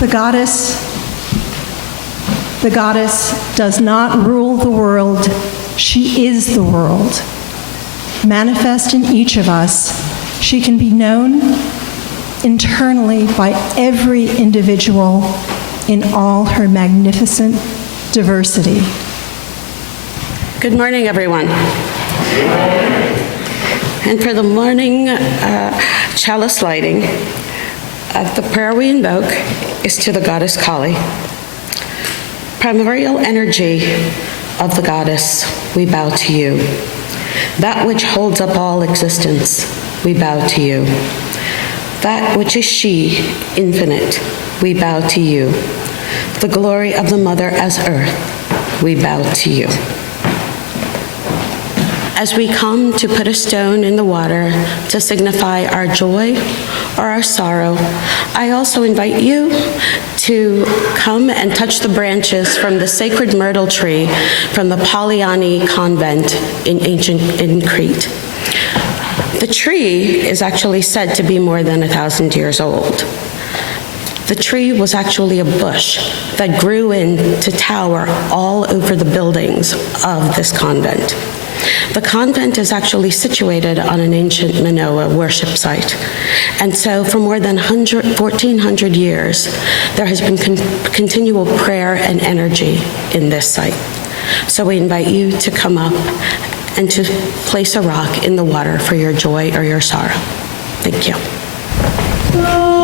The goddess does not rule the world. She is the world. Manifest in each of us, she can be known internally by every individual in all her magnificent diversity. Good morning, everyone. And for the morning chalice lighting, the prayer we invoke is to the goddess Kali. Primordial energy of the goddess, we bow to you. That which holds up all existence, we bow to you. That which is she, infinite, we bow to you. The glory of the Mother as earth, we bow to you. As we come to put a stone in the water to signify our joy or our sorrow, I also invite you to come and touch the branches from the sacred myrtle tree from the Polyani convent in Crete. The tree is actually said to be more than 1,000 years old. The tree was actually a bush that grew to tower all over the buildings of this convent. The convent is actually situated on an ancient Minoa worship site. And so for more than 1,400 years, there has been continual prayer and energy in this site. So we invite you to come up and to place a rock in the water for your joy or your sorrow. Thank you. Oh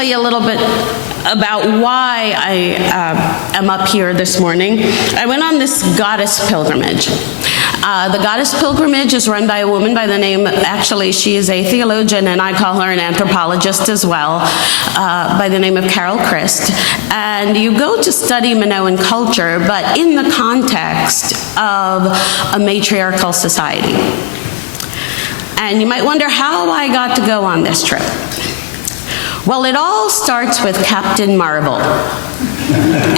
tell you a little bit about why I am up here this morning. I went on this goddess pilgrimage. The goddess pilgrimage is run by a woman by the name, actually she is a theologian and I call her an anthropologist as well, by the name of Carol Christ. And you go to study Minoan culture, but in the context of a matriarchal society. And you might wonder how I got to go on this trip. Well, it all starts with Captain Marvel.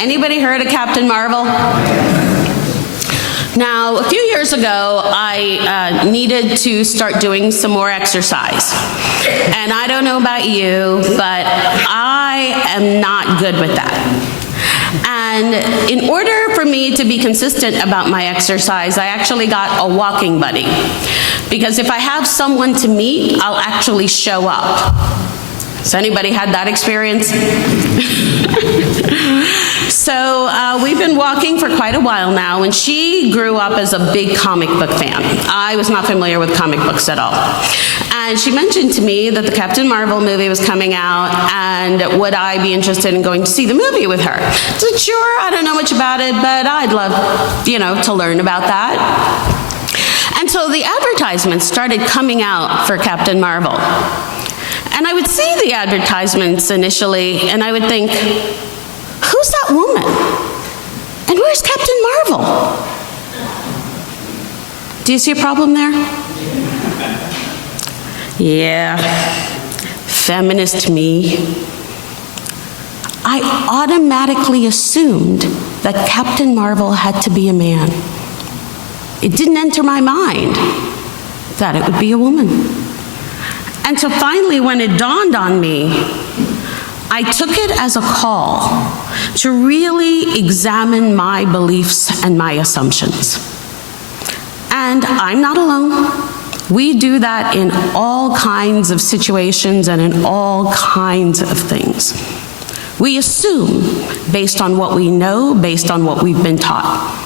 Anybody heard of Captain Marvel? Now, a few years ago, I needed to start doing some more exercise. And I don't know about you, but I am not good with that. And in order for me to be consistent about my exercise, I actually got a walking buddy. Because if I have someone to meet, I'll actually show up. Has anybody had that experience? So we've been walking for quite a while now, and she grew up as a big comic book fan. I was not familiar with comic books at all. And she mentioned to me that the Captain Marvel movie was coming out, and would I be interested in going to see the movie with her? I said, sure, I don't know much about it, but I'd love, to learn about that. And so the advertisements started coming out for Captain Marvel. And I would see the advertisements initially, and I would think, who's that woman? And where's Captain Marvel? Do you see a problem there? Yeah, feminist me. I automatically assumed that Captain Marvel had to be a man. It didn't enter my mind that it would be a woman. And so finally, when it dawned on me, I took it as a call to really examine my beliefs and my assumptions. And I'm not alone. We do that in all kinds of situations and in all kinds of things. We assume based on what we know, based on what we've been taught.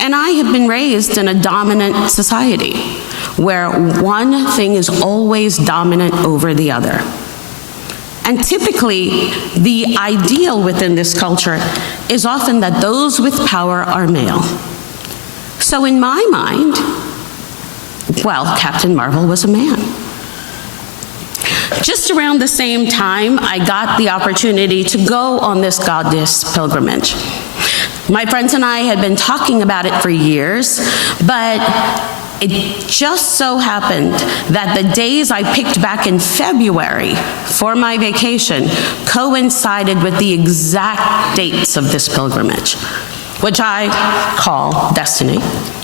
And I have been raised in a dominant society where one thing is always dominant over the other. And typically, the ideal within this culture is often that those with power are male. So in my mind, well, Captain Marvel was a man. Just around the same time, I got the opportunity to go on this goddess pilgrimage. My friends and I had been talking about it for years, but it just so happened that the days I picked back in February for my vacation coincided with the exact dates of this pilgrimage, which I call destiny.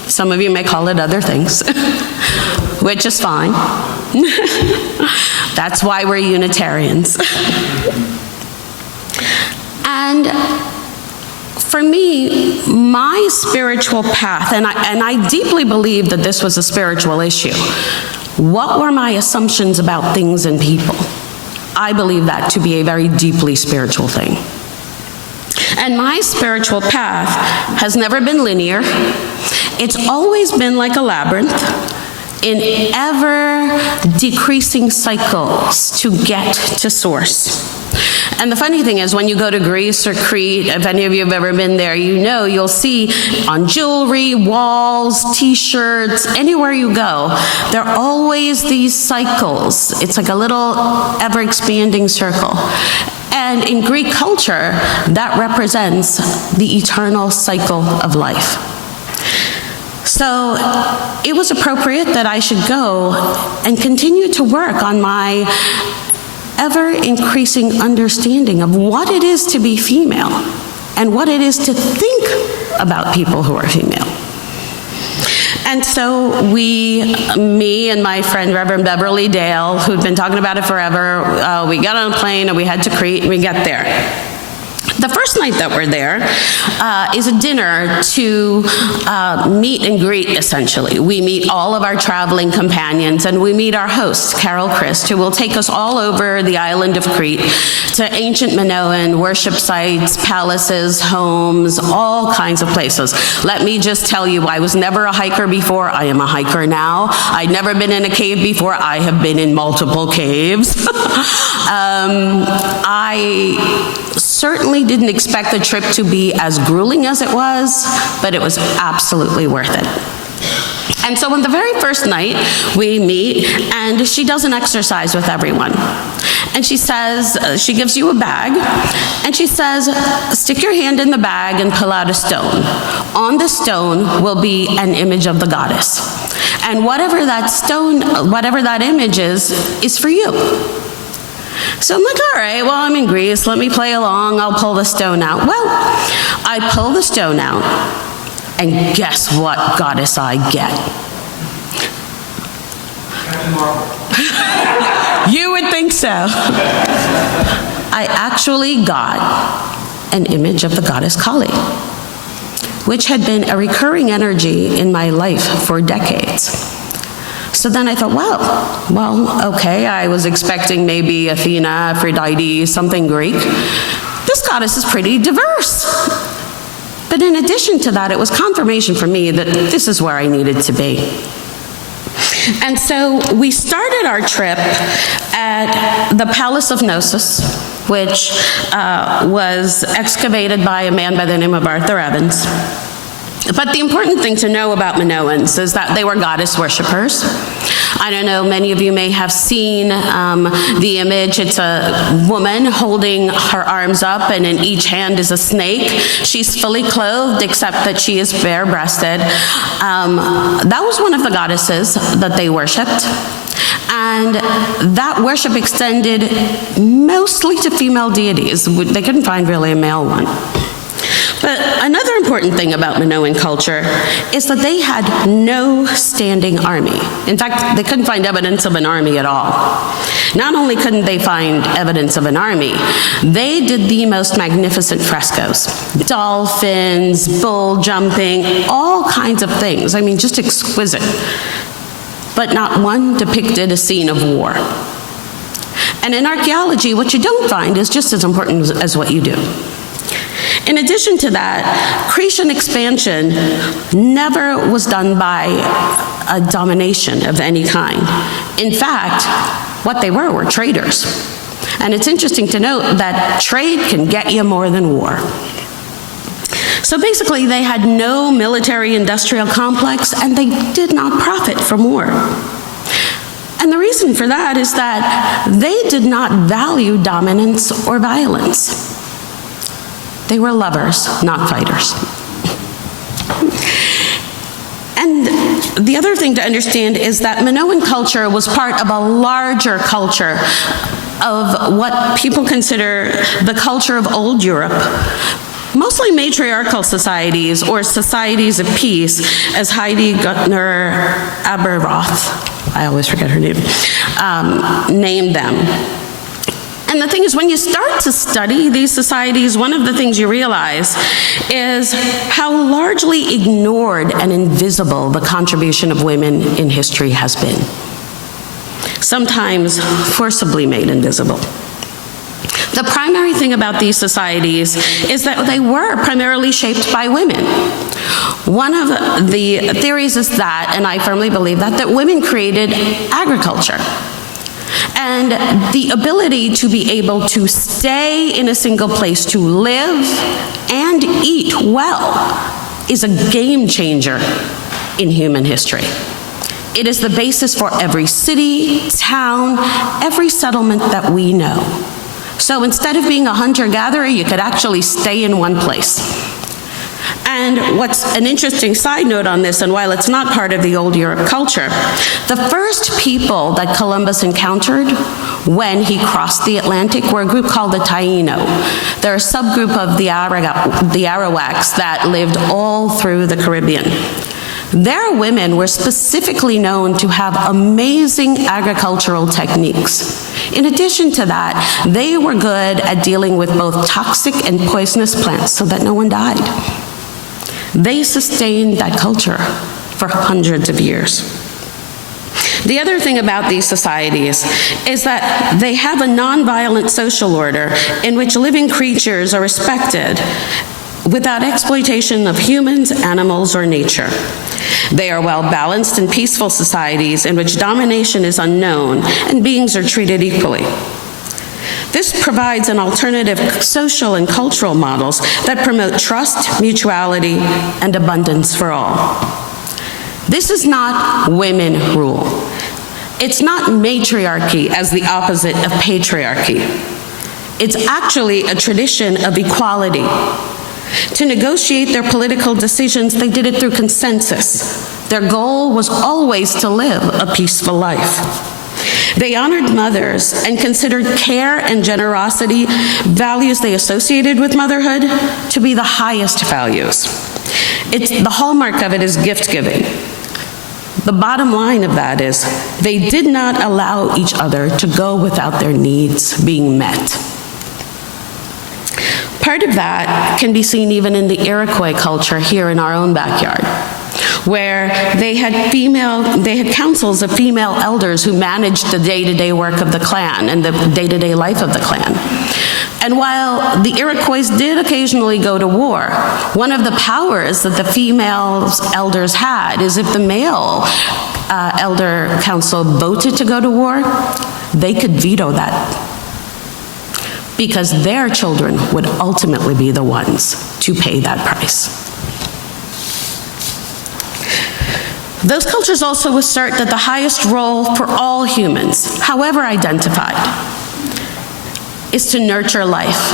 Some of you may call it other things, which is fine. That's why we're Unitarians. And for me, my spiritual path, and I deeply believe that this was a spiritual issue. What were my assumptions about things and people? I believe that to be a very deeply spiritual thing. And my spiritual path has never been linear. It's always been like a labyrinth in ever-decreasing cycles to get to source. And the funny thing is, when you go to Greece or Crete, if any of you have ever been there, you'll see on jewelry, walls, t-shirts, anywhere you go, there are always these cycles. It's like a little ever-expanding circle. And in Greek culture, that represents the eternal cycle of life. So it was appropriate that I should go and continue to work on my ever-increasing understanding of what it is to be female and what it is to think about people who are female. And so me and my friend Reverend Beverly Dale, who'd been talking about it forever, we got on a plane and we head to Crete and we get there. The first night that we're there is a dinner to meet and greet, essentially. We meet all of our traveling companions, and we meet our host, Carol Christ, who will take us all over the island of Crete to ancient Minoan worship sites, palaces, homes, all kinds of places. Let me just tell you, I was never a hiker before. I am a hiker now. I'd never been in a cave before. I have been in multiple caves. I certainly didn't expect the trip to be as grueling as it was, but it was absolutely worth it. And so on the very first night, we meet, and she does an exercise with everyone. And she says, she gives you a bag, and she says, stick your hand in the bag and pull out a stone. On the stone will be an image of the goddess. And whatever that stone, whatever that image is for you. So I'm like, all right, well, I'm in Greece. Let me play along. I'll pull the stone out. Well, I pull the stone out, and guess what goddess I get? You would think so. I actually got an image of the goddess Kali, which had been a recurring energy in my life for decades. So then I thought, well, okay, I was expecting maybe Athena, Aphrodite, something Greek. This goddess is pretty diverse. But in addition to that, it was confirmation for me that this is where I needed to be. And so we started our trip at the Palace of Knossos, which was excavated by a man by the name of Arthur Evans. But the important thing to know about Minoans is that they were goddess worshippers. I don't know, many of you may have seen the image. It's a woman holding her arms up, and in each hand is a snake. She's fully clothed, except that she is bare-breasted. That was one of the goddesses that they worshipped. And that worship extended mostly to female deities. They couldn't find really a male one. But another important thing about Minoan culture is that they had no standing army. In fact, they couldn't find evidence of an army at all. Not only couldn't they find evidence of an army, they did the most magnificent frescoes. Dolphins, bull jumping, all kinds of things. I mean, just exquisite. But not one depicted a scene of war. And in archaeology, what you don't find is just as important as what you do. In addition to that, Cretan expansion never was done by a domination of any kind. In fact, what they were traders. And it's interesting to note that trade can get you more than war. So basically, they had no military-industrial complex, and they did not profit from war. And the reason for that is that they did not value dominance or violence. They were lovers, not fighters. And the other thing to understand is that Minoan culture was part of a larger culture of what people consider the culture of old Europe, mostly matriarchal societies or societies of peace, as Heidi Guttner Aberroth, I always forget her name, named them. And the thing is, when you start to study these societies, one of the things you realize is how largely ignored and invisible the contribution of women in history has been. Sometimes forcibly made invisible. The primary thing about these societies is that they were primarily shaped by women. One of the theories is that, and I firmly believe that women created agriculture. And the ability to be able to stay in a single place, to live and eat well, is a game changer in human history. It is the basis for every city, town, every settlement that we know. So instead of being a hunter-gatherer, you could actually stay in one place. And what's an interesting side note on this, and while it's not part of the old Europe culture, the first people that Columbus encountered when he crossed the Atlantic were a group called the Taino. They're a subgroup of the Arawaks that lived all through the Caribbean. Their women were specifically known to have amazing agricultural techniques. In addition to that, they were good at dealing with both toxic and poisonous plants so that no one died. They sustained that culture for hundreds of years. The other thing about these societies is that they have a nonviolent social order in which living creatures are respected without exploitation of humans, animals, or nature. They are well-balanced and peaceful societies in which domination is unknown and beings are treated equally. This provides an alternative social and cultural models that promote trust, mutuality, and abundance for all. This is not women rule. It's not matriarchy as the opposite of patriarchy. It's actually a tradition of equality. To negotiate their political decisions, they did it through consensus. Their goal was always to live a peaceful life. They honored mothers and considered care and generosity, values they associated with motherhood, to be the highest values. The hallmark of it is gift-giving. The bottom line of that is they did not allow each other to go without their needs being met. Part of that can be seen even in the Iroquois culture here in our own backyard, where they had councils of female elders who managed the day-to-day work of the clan and the day-to-day life of the clan. And while the Iroquois did occasionally go to war, one of the powers that the female elders had is if the male elder council voted to go to war, they could veto that, because their children would ultimately be the ones to pay that price. Those cultures also assert that the highest role for all humans, however identified, is to nurture life.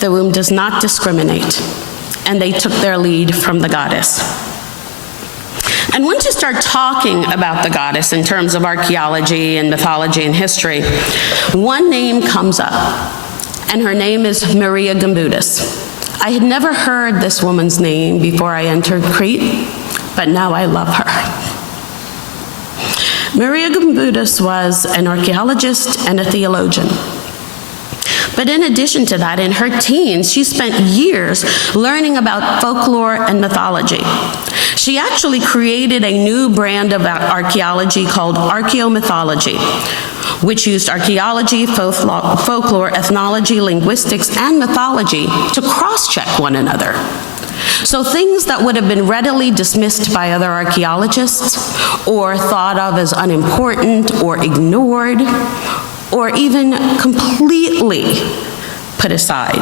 The womb does not discriminate, and they took their lead from the goddess. And once you start talking about the goddess in terms of archaeology and mythology and history, one name comes up, and her name is Maria Gambudis. I had never heard this woman's name before I entered Crete, but now I love her. Maria Gambudis was an archaeologist and a theologian. But in addition to that, in her teens, she spent years learning about folklore and mythology. She actually created a new brand of archaeology called archaeomythology, which used archaeology, folklore, ethnology, linguistics, and mythology to cross-check one another. So things that would have been readily dismissed by other archaeologists or thought of as unimportant or ignored, or even completely put aside,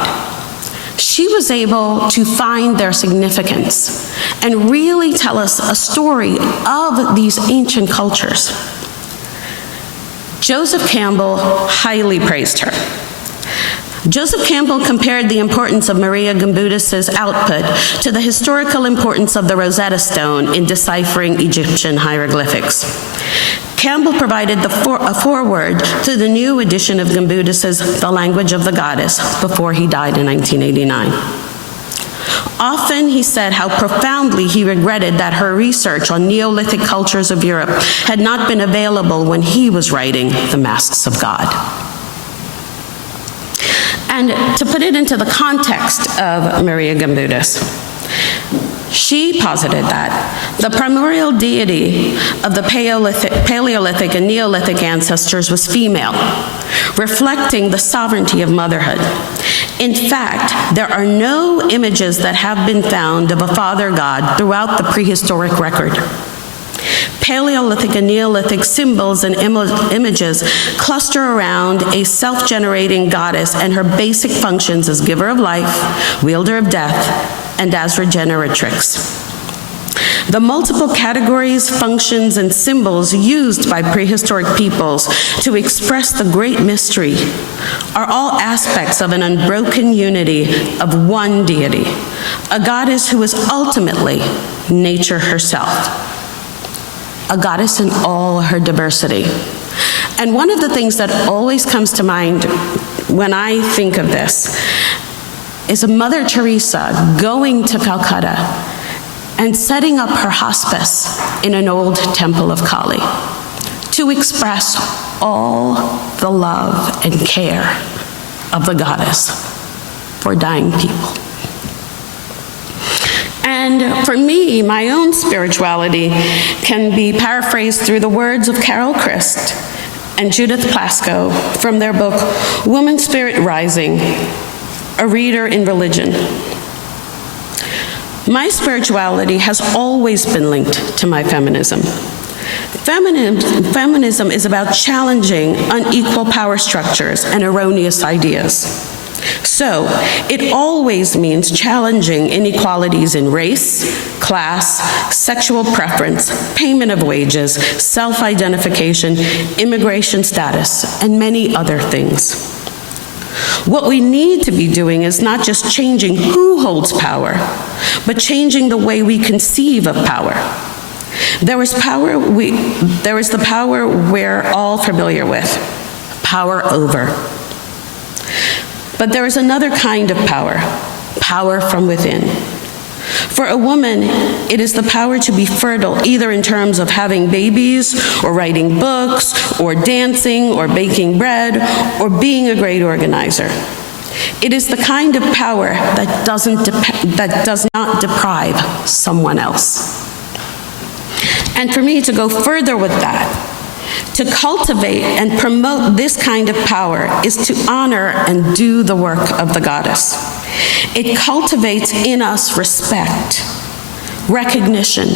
she was able to find their significance and really tell us a story of these ancient cultures. Joseph Campbell highly praised her. Joseph Campbell compared the importance of Maria Gambudis' output to the historical importance of the Rosetta Stone in deciphering Egyptian hieroglyphics. Campbell provided a foreword to the new edition of Gambudis' The Language of the Goddess before he died in 1989. Often he said how profoundly he regretted that her research on Neolithic cultures of Europe had not been available when he was writing The Masks of God. And to put it into the context of Maria Gambudis, she posited that the primordial deity of the Paleolithic and Neolithic ancestors was female, reflecting the sovereignty of motherhood. In fact, there are no images that have been found of a father god throughout the prehistoric record. Paleolithic and Neolithic symbols and images cluster around a self-generating goddess and her basic functions as giver of life, wielder of death, and as regeneratrix. The multiple categories, functions, and symbols used by prehistoric peoples to express the great mystery are all aspects of an unbroken unity of one deity, a goddess who is ultimately nature herself, a goddess in all her diversity. And one of the things that always comes to mind when I think of this is Mother Teresa going to Calcutta and setting up her hospice in an old temple of Kali to express all the love and care of the goddess for dying people. And for me, my own spirituality can be paraphrased through the words of Carol Christ and Judith Plasko from their book, Woman Spirit Rising, A Reader in Religion. My spirituality has always been linked to my feminism. Feminism is about challenging unequal power structures and erroneous ideas. So, it always means challenging inequalities in race, class, sexual preference, payment of wages, self-identification, immigration status, and many other things. What we need to be doing is not just changing who holds power, but changing the way we conceive of power. There is the power we're all familiar with, power over. But there is another kind of power, power from within. For a woman, it is the power to be fertile, either in terms of having babies, or writing books, or dancing, or baking bread, or being a great organizer. It is the kind of power that does not deprive someone else. And for me to go further with that, to cultivate and promote this kind of power is to honor and do the work of the goddess. It cultivates in us respect, recognition,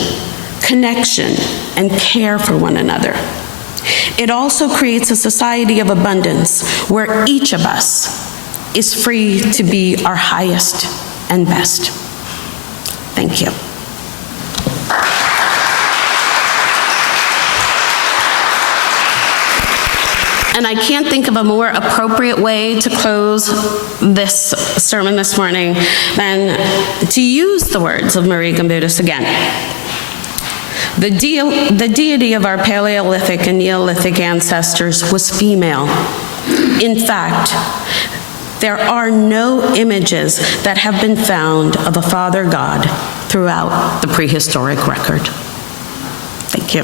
connection, and care for one another. It also creates a society of abundance where each of us is free to be our highest and best. Thank you. And I can't think of a more appropriate way to close this sermon this morning than to use the words of Marie Gambudis again. The deity of our Paleolithic and Neolithic ancestors was female. In fact, there are no images that have been found of a father god throughout the prehistoric record. Thank you.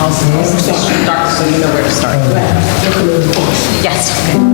Also, Dr. Sunita, where to start? Yes. Okay.